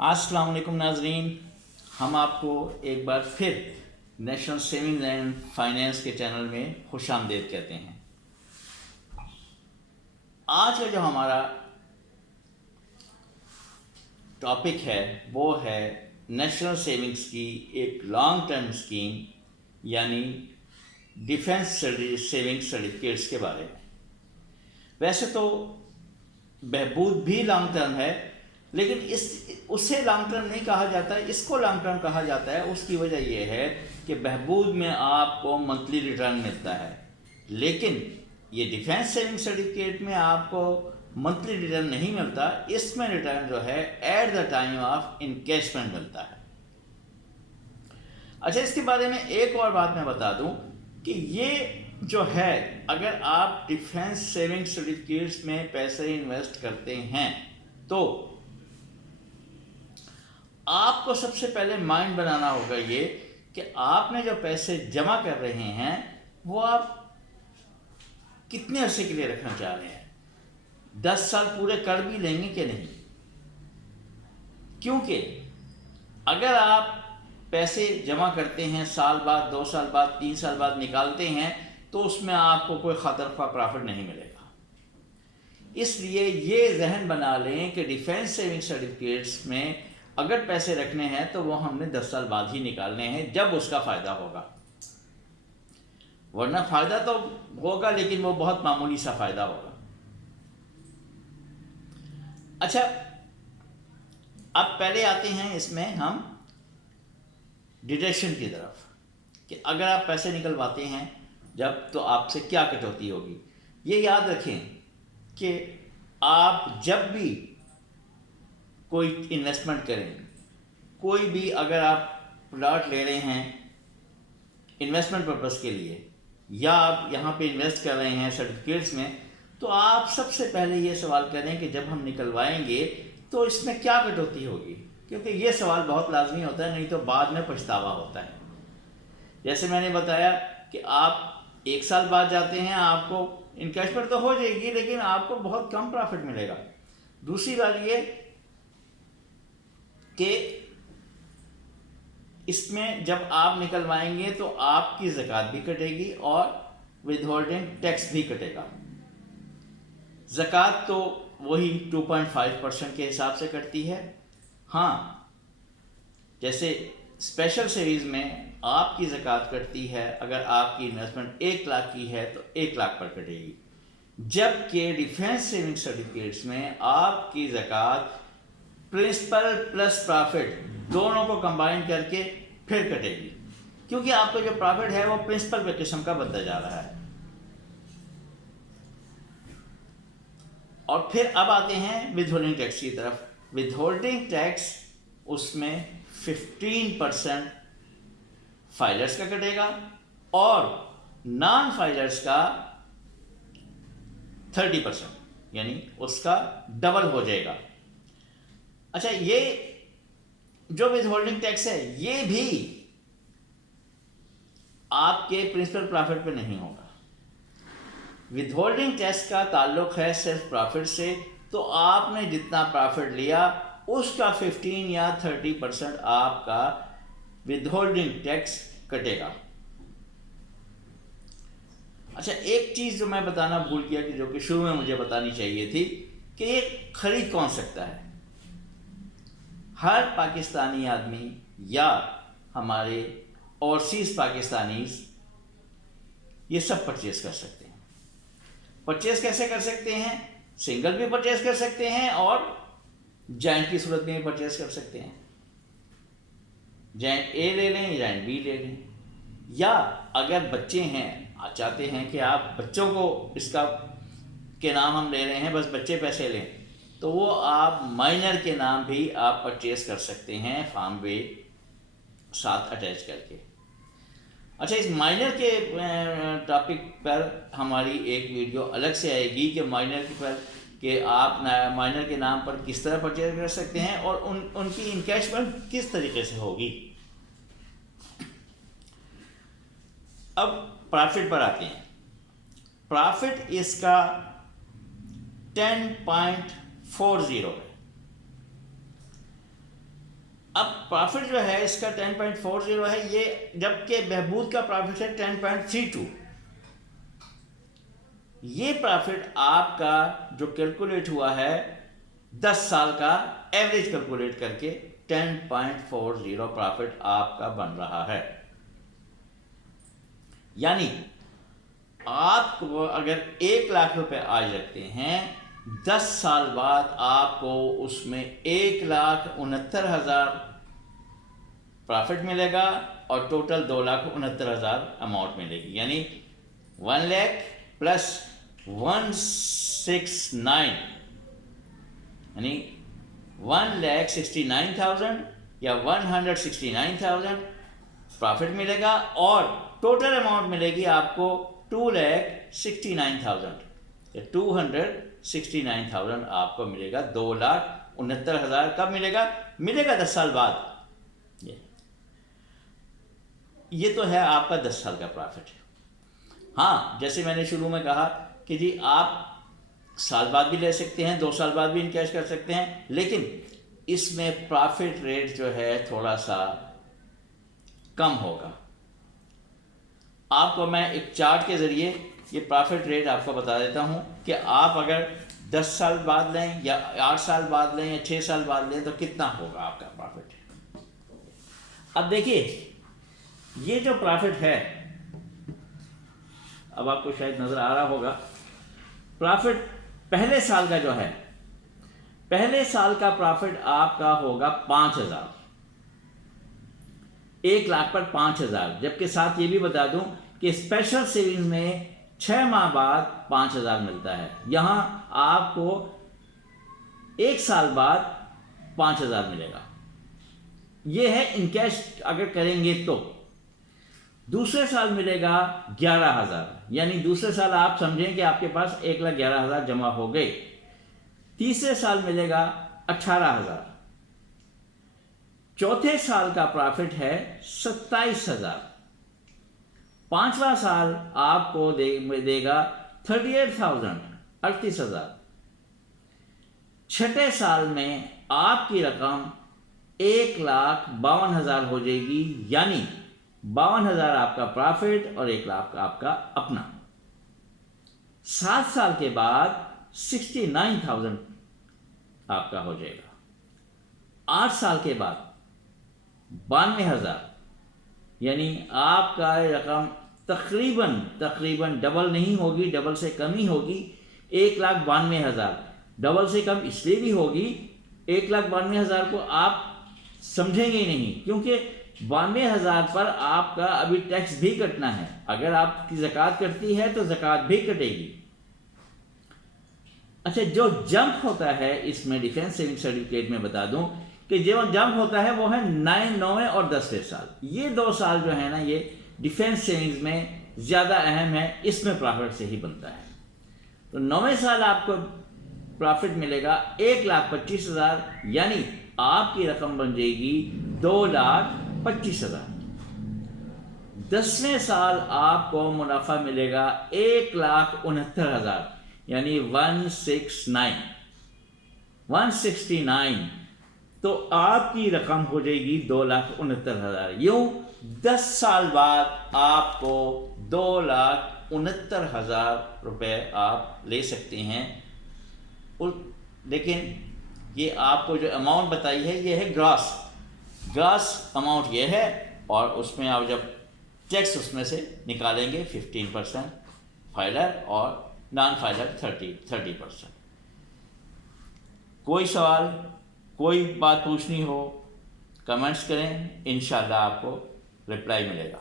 अस्सलाम वालेकुम नाजरीन, हम आपको एक बार फिर नेशनल सेविंग्स एंड फाइनेंस के चैनल में खुश आमदीद कहते हैं। आज का जो हमारा टॉपिक है वो है नेशनल सेविंग्स की एक लॉन्ग टर्म स्कीम यानी डिफेंस सेविंग सर्टिफिकेट्स के बारे में। वैसे तो बहबूद भी लॉन्ग टर्म है, लेकिन उससे लॉन्ग टर्म नहीं कहा जाता है, इसको लॉन्ग टर्म कहा जाता है। उसकी वजह यह है कि बहबूद में आपको मंथली रिटर्न मिलता है, लेकिन ये डिफेंस सेविंग सर्टिफिकेट में आपको मंथली रिटर्न नहीं मिलता। इसमें रिटर्न जो है at the time of encashment मिलता है। अच्छा, इसके बारे में एक और बात मैं बता दूं कि ये जो है, अगर आप डिफेंस सेविंग सर्टिफिकेट्स में पैसे इन्वेस्ट करते हैं तो आपको सबसे पहले माइंड बनाना होगा ये कि आपने जो पैसे जमा कर रहे हैं वो आप कितने अरसे के लिए रखना चाह रहे हैं। 10 साल पूरे कर भी लेंगे कि नहीं, क्योंकि अगर आप पैसे जमा करते हैं, साल बाद, 2 साल बाद, 3 साल बाद निकालते हैं तो उसमें आपको कोई खतर ख्वाह प्रॉफिट नहीं मिलेगा। इसलिए ये जहन बना लें कि डिफेंस सेविंग सर्टिफिकेट्स में अगर पैसे रखने हैं तो वो हमने 10 साल बाद ही निकालने हैं, जब उसका फ़ायदा होगा। वरना फ़ायदा तो होगा, लेकिन वो बहुत मामूली सा फ़ायदा होगा। अच्छा, अब पहले आते हैं इसमें हम डिडक्शन की तरफ कि अगर आप पैसे निकलवाते हैं जब, तो आपसे क्या कटौती होगी। ये याद रखें कि आप जब भी कोई इन्वेस्टमेंट करें, कोई भी अगर आप प्लॉट ले रहे हैं इन्वेस्टमेंट पर्पस के लिए, या आप यहाँ पे इन्वेस्ट कर रहे हैं सर्टिफिकेट्स में, तो आप सबसे पहले ये सवाल करें कि जब हम निकलवाएंगे तो इसमें क्या कटौती होगी, क्योंकि ये सवाल बहुत लाजमी होता है, नहीं तो बाद में पछतावा होता है। जैसे मैंने बताया कि आप 1 साल बाद जाते हैं, आपको इनकैशमेंट तो हो जाएगी, लेकिन आपको बहुत कम प्रॉफिट मिलेगा। दूसरी बात ये कि इसमें जब आप निकलवाएंगे तो आपकी ज़कात भी कटेगी और विदहोल्डिंग टैक्स भी कटेगा। ज़कात तो वही 2.5% के हिसाब से कटती है। हाँ, जैसे स्पेशल सीरीज़ में आपकी ज़कात कटती है, अगर आपकी इन्वेस्टमेंट 1 लाख की है तो 1 लाख पर कटेगी, जबकि डिफेंस सेविंग सर्टिफिकेट्स में आपकी ज़कात प्रिंसिपल प्लस प्रॉफिट दोनों को कंबाइन करके फिर कटेगी, क्योंकि आपका जो प्रॉफिट है वो प्रिंसिपल पे किस्म का बनता जा रहा है। और फिर अब आते हैं विदहोल्डिंग टैक्स की तरफ। विदहोल्डिंग टैक्स उसमें 15% फाइलर्स का कटेगा और नॉन फाइलर्स का 30%, यानी उसका डबल हो जाएगा। अच्छा, ये जो विदहोल्डिंग टैक्स है ये भी आपके प्रिंसिपल प्रॉफिट पे नहीं होगा। विदहोल्डिंग टैक्स का ताल्लुक है सिर्फ प्रॉफिट से, तो आपने जितना प्रॉफिट लिया उसका 15 या 30% आपका विदहोल्डिंग टैक्स कटेगा। अच्छा, एक चीज़ जो मैं बताना भूल गया कि जो कि शुरू में मुझे बतानी चाहिए थी कि ये खरीद कौन सकता है। हर पाकिस्तानी आदमी या हमारे ओवरसीज़ पाकिस्तानीज़ ये सब परचेज़ कर सकते हैं। परचेज़ कैसे कर सकते हैं? सिंगल भी परचेज़ कर सकते हैं और जॉइंट की सूरत में भी परचेज़ कर सकते हैं। जॉइंट ए ले लें, जॉइंट बी ले लें, या अगर बच्चे हैं, चाहते हैं कि आप बच्चों को इसका के नाम हम ले रहे हैं, बस बच्चे पैसे लें, तो वो आप माइनर के नाम भी आप परचेज़ कर सकते हैं फार्म वे साथ अटैच करके। अच्छा, इस माइनर के टॉपिक पर हमारी एक वीडियो अलग से आएगी कि माइनर के पर कि आप माइनर के नाम पर किस तरह परचेज कर सकते हैं और उनकी इनकैशमेंट किस तरीके से होगी। अब प्रॉफिट पर आते हैं। प्रॉफिट इसका 10.40 है। اب پرافٹ جو ہے اس کا 10.40 ہے، یہ جبکہ بہبود کا پرافٹ ہے 10.32. یہ پرافٹ آپ کا جو کیلکولیٹ ہوا ہے 10 سال کا ایوریج کیلکولیٹ کر کے 10.40 پرافٹ آپ کا بن رہا ہے. یعنی آپ کو اگر 1 لاکھ روپے آج رکھتے ہیں، 10 سال بعد آپ کو اس میں 1,69,000 پرافٹ ملے گا اور ٹوٹل 2,69,000 اماؤنٹ ملے گی. یعنی 1 لاکھ پلس 169، یعنی 1,69,000 یا 169,000 پرافٹ ملے گا اور ٹوٹل اماؤنٹ ملے گی آپ کو 2,69,000. 269,000 آپ کو ملے گا. 2,69,000 کب ملے گا؟ ملے گا 10 سال بعد. یہ تو ہے آپ کا 10 سال کا پرافٹ. ہاں، جیسے میں نے شروع میں کہا کہ جی آپ سال بعد بھی لے سکتے ہیں، 2 سال بعد بھی انکیش کر سکتے ہیں، لیکن اس میں پرافٹ ریٹ جو ہے تھوڑا سا کم ہوگا. آپ کو میں ایک چارٹ کے ذریعے یہ پرافٹ ریٹ آپ کو بتا دیتا ہوں کہ آپ اگر 10 سال بعد لیں یا 8 سال بعد لیں یا 6 سال بعد لیں تو کتنا ہوگا آپ کا پرافٹ. اب دیکھیے یہ جو پرافٹ ہے، اب آپ کو شاید نظر آ رہا ہوگا، پرافٹ پہلے سال کا جو ہے، پہلے سال کا پرافٹ آپ کا ہوگا 5,000. 1 لاکھ پر 5,000. جبکہ ساتھ یہ بھی بتا دوں کہ اسپیشل سیونگز میں 6 ماہ بعد 5,000 ملتا ہے. یہاں آپ کو 1 سال بعد 5,000 ملے گا. یہ ہے انکیش اگر کریں گے تو. دوسرے سال ملے گا 11,000. یعنی دوسرے سال آپ سمجھیں کہ آپ کے پاس 1,11,000 جمع ہو گئے. تیسرے سال ملے گا 18,000. چوتھے سال کا پرافٹ ہے 27,000. پانچواں سال آپ کو دے گا 38,000، 38,000. چھٹے سال میں آپ کی رقم 1,52,000 ہو جائے گی. یعنی 52,000 آپ کا پرافٹ اور 1 لاکھ آپ کا اپنا. 7 سال کے بعد 69,000 آپ کا ہو جائے گا. 8 سال کے بعد 92,000. یعنی آپ کا رقم تقریباً ڈبل نہیں ہوگی، ڈبل سے کم ہی ہوگی. 1,92,000 ڈبل سے کم اس لیے بھی ہوگی، 1,92,000 کو آپ سمجھیں گے ہی نہیں، کیونکہ 92,000 پر آپ کا ابھی ٹیکس بھی کٹنا ہے. اگر آپ کی زکوٰۃ کٹتی ہے تو زکوٰۃ بھی کٹے گی. اچھا، جو جمپ ہوتا ہے اس میں ڈیفینس سیونگ سرٹیفکیٹ میں بتا دوں کہ جو جمپ ہوتا ہے وہ ہے 9ویں اور 10ویں سال. یہ 2 سال جو ہے نا، یہ ڈیفینس سیونگز میں زیادہ اہم ہے. اس میں پرافٹ سے ہی بنتا ہے. تو 9ویں سال آپ کو پرافٹ ملے گا 1,25,000. یعنی آپ کی رقم بن جائے گی 2,25,000. 10ویں سال آپ کو منافع ملے گا 1,69,000. یعنی 169. تو آپ کی رقم ہو جائے گی 2,69,000. یوں 10 سال بعد آپ کو 2,69,000 روپے آپ لے سکتے ہیں. لیکن یہ آپ کو جو اماؤنٹ بتائی ہے یہ ہے گراس اماؤنٹ یہ ہے، اور اس میں آپ جب ٹیکس اس میں سے نکالیں گے 15% فائلر اور نان فائلر 30%. کوئی سوال، کوئی بات پوچھنی ہو، کمنٹس کریں، انشاءاللہ آپ کو رپلائی ملے گا.